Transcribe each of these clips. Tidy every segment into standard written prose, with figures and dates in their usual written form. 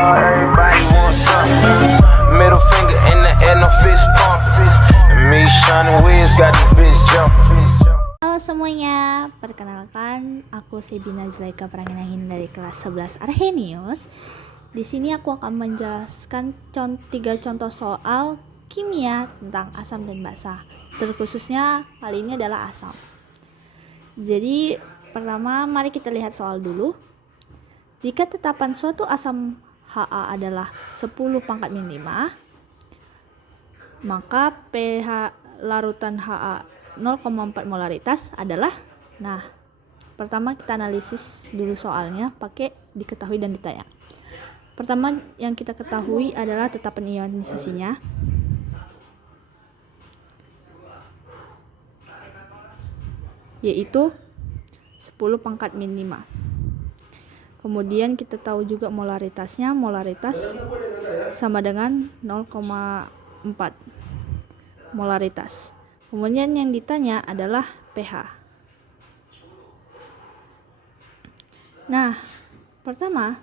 Everybody wants some. Middle finger in the air, no fist pump. And me, Sean Wiz, got the bitch jumping. Halo semuanya, perkenalkan aku Sebina Zulaika Pranginahin dari kelas 11 Arhenius. Di sini aku akan menjelaskan 3 contoh soal kimia tentang asam dan basa. Terkhususnya kali ini adalah asam. Jadi pertama mari kita lihat soal dulu. Jika tetapan suatu asam Ha adalah 10 pangkat min 5, maka pH larutan Ha 0,4 molaritas adalah, nah pertama kita analisis dulu soalnya pakai diketahui dan ditanya. Pertama yang kita ketahui adalah tetapan ionisasinya, yaitu 10 pangkat min 5. Kemudian kita tahu juga molaritasnya, molaritas sama dengan 0,4 molaritas. Kemudian yang ditanya adalah pH. Nah, pertama,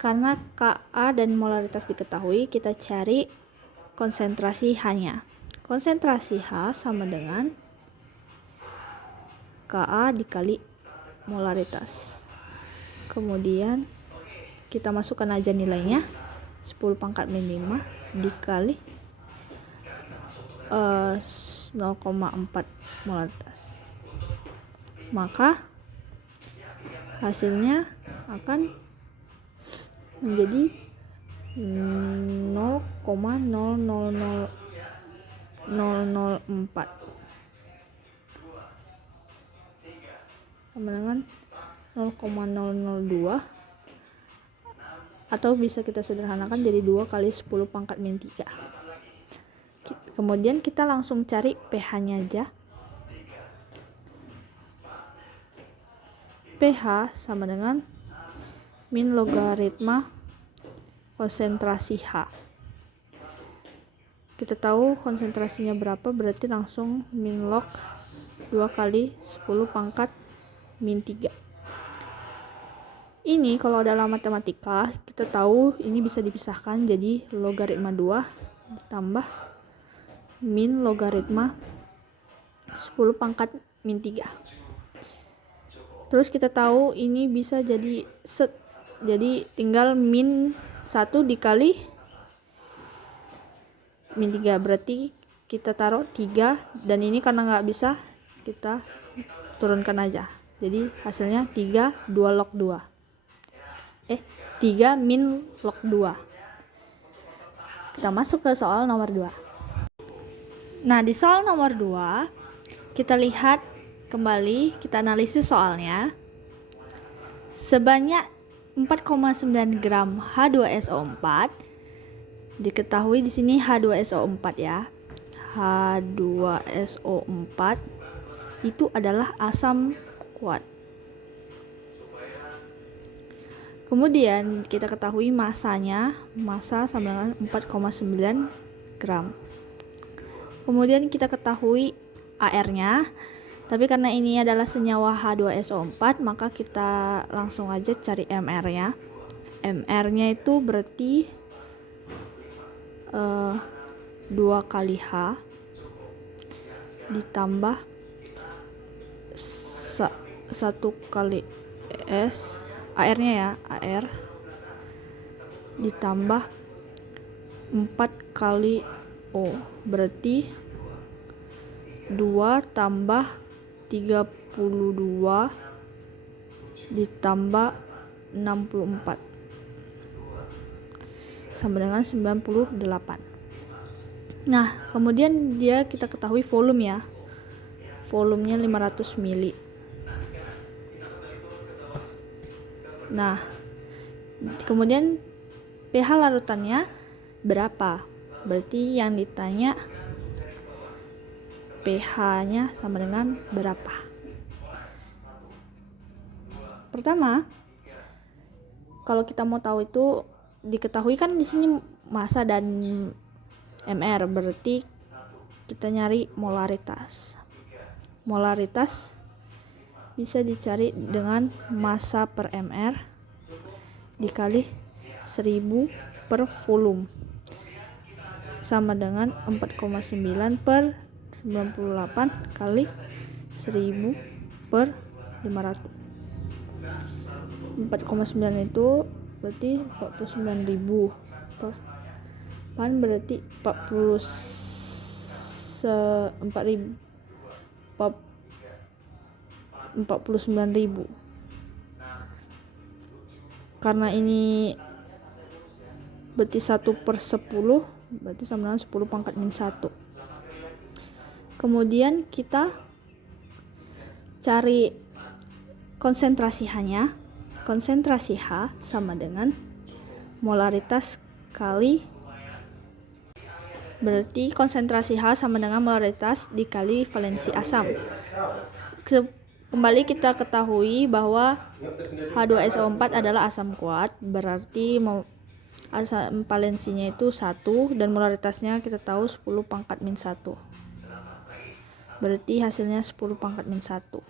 karena Ka dan molaritas diketahui, kita cari konsentrasi H-nya. Konsentrasi H sama dengan Ka dikali molaritas. Kemudian kita masukkan aja nilainya, 10 pangkat min 5 dikali 0,4 molaritas. Maka hasilnya akan menjadi 0,000004 sama dengan 0,002, atau bisa kita sederhanakan jadi 2 kali 10 pangkat min 3. Kemudian kita langsung cari pH-nya aja. pH sama dengan min logaritma konsentrasi H. Kita tahu konsentrasinya berapa, berarti langsung min log 2 kali 10 pangkat min 3. Ini kalau dalam matematika kita tahu ini bisa dipisahkan jadi logaritma 2 ditambah min logaritma 10 pangkat min 3. Terus kita tahu ini bisa jadi jadi tinggal min 1 dikali min 3, berarti kita taruh 3, dan ini karena nggak bisa kita turunkan aja, jadi hasilnya 3 log 2 3 min log 2. Kita masuk ke soal nomor 2. Nah, di soal nomor 2 kita lihat kembali, kita analisis soalnya. Sebanyak 4,9 gram H2SO4. Diketahui di sini H2SO4 ya. H2SO4 itu adalah asam kuat. Kemudian kita ketahui masanya, massa sama dengan 4,9 gram. Kemudian kita ketahui AR-nya, tapi karena ini adalah senyawa H2SO4, maka kita langsung aja cari MR-nya. MR-nya itu berarti 2 kali H ditambah 1 kali S, AR-nya ya, AR ditambah 4 kali O, berarti 2 tambah 32 ditambah 64 sama dengan 98. Nah, kemudian kita ketahui volume ya. Volumenya 500 mili. Nah, kemudian pH larutannya berapa? Berarti yang ditanya pH-nya sama dengan berapa? Pertama, kalau kita mau tahu itu diketahui kan di sini massa dan MR, berarti kita nyari molaritas. Molaritas bisa dicari dengan massa per mr dikali 1000 per volume sama dengan 4,9 per 98 kali 1000 per 500. 4,9 itu berarti 49.000 per pan berarti 49.000. Karena ini berarti 1/10, berarti sama dengan 10 pangkat min 1. Kemudian kita cari konsentrasi H-nya. Konsentrasi H sama dengan molaritas kali, berarti konsentrasi H sama dengan molaritas dikali valensi asam. Kembali kita ketahui bahwa H2SO4 adalah asam kuat, berarti asam valensinya itu 1 dan molaritasnya kita tahu 10 pangkat min 1. Berarti hasilnya 10 pangkat min 1.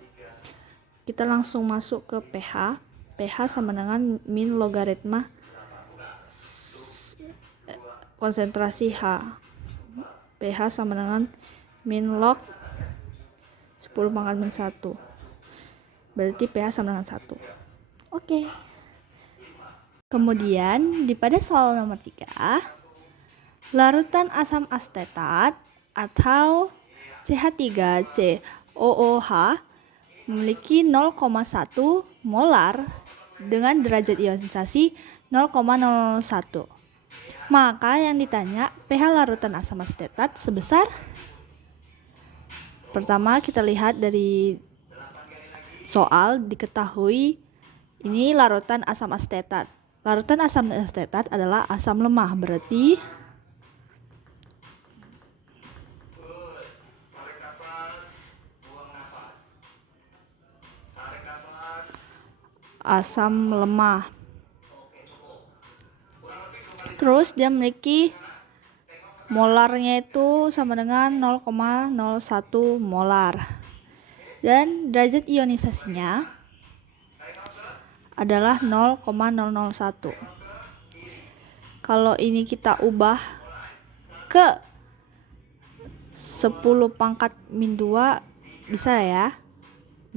Kita langsung masuk ke pH. pH sama dengan min logaritma konsentrasi H. pH sama dengan min log 10 pangkat min 1. Berarti pH sama dengan 1. Oke. Kemudian pada soal nomor 3, larutan asam asetat atau CH3COOH memiliki 0,1 molar dengan derajat ionisasi 0,01. Maka yang ditanya pH larutan asam asetat sebesar. Pertama kita lihat dari soal diketahui ini larutan asam asetat. Larutan asam asetat adalah asam lemah, berarti asam lemah. Terus dia memiliki molarnya itu sama dengan 0,01 molar. Dan derajat ionisasinya adalah 0,001. Kalau ini kita ubah ke 10 pangkat min 2 bisa ya.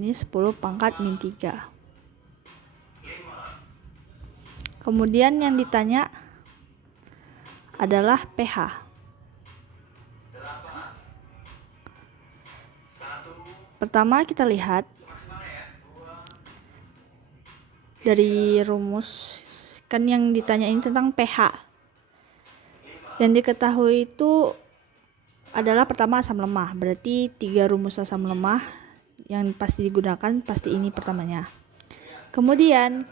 Ini 10 pangkat min 3. Kemudian yang ditanya adalah pH. Pertama kita lihat dari rumus, kan yang ditanya ini tentang pH. Yang diketahui itu adalah pertama asam lemah, berarti 3 rumus asam lemah yang pasti digunakan pasti ini pertamanya. Kemudian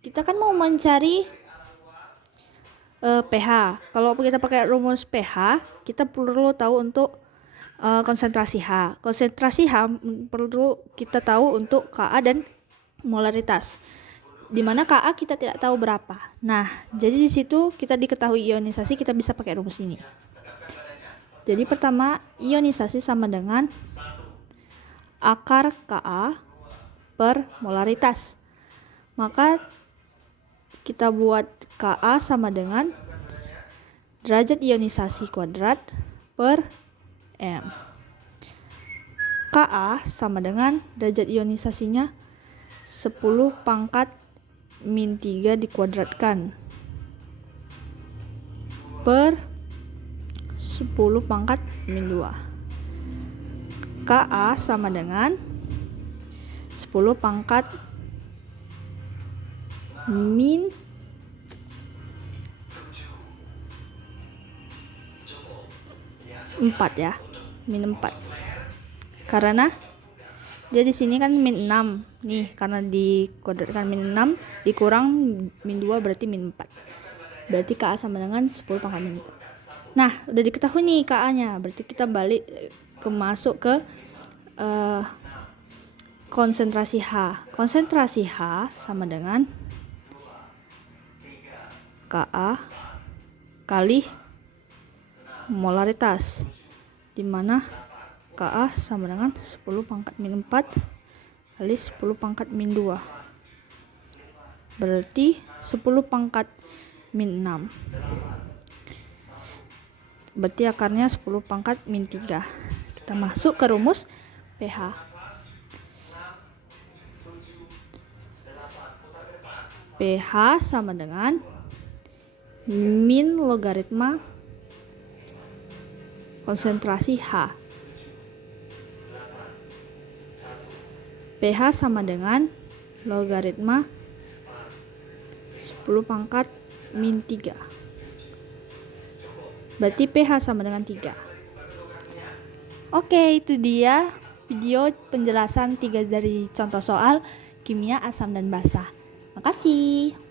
kita kan mau mencari pH. Kalau kita pakai rumus pH, kita perlu tahu untuk konsentrasi H. Konsentrasi H perlu kita tahu untuk Ka dan molaritas. Di mana Ka kita tidak tahu berapa. Nah, jadi di situ kita diketahui ionisasi, kita bisa pakai rumus ini. Jadi pertama, ionisasi sama dengan akar Ka per molaritas. Maka kita buat Ka sama dengan derajat ionisasi kuadrat per M. Ka sama dengan derajat ionisasinya 10 pangkat min 3 dikuadratkan per 10 pangkat min 2. Ka sama dengan 10 pangkat min 4 ya, min 4. Karena dia di sini kan min 6 nih, karena dikuadratkan min 6 dikurang min 2 berarti min 4. Berarti Ka sama dengan 10 pangkat min 4. Nah, udah diketahui nih Ka-nya, berarti kita balik masuk ke konsentrasi H. Konsentrasi H sama dengan Ka kali molaritas, di mana Ka sama dengan 10 pangkat min 4 kali 10 pangkat min 2. Berarti 10 pangkat min 6. Berarti akarnya 10 pangkat min 3. Kita masuk ke rumus pH. pH sama dengan min logaritma konsentrasi H. pH sama dengan logaritma 10 pangkat min 3. Berarti pH sama dengan 3. Oke, itu dia video penjelasan 3 dari contoh soal kimia asam dan basa. Makasih.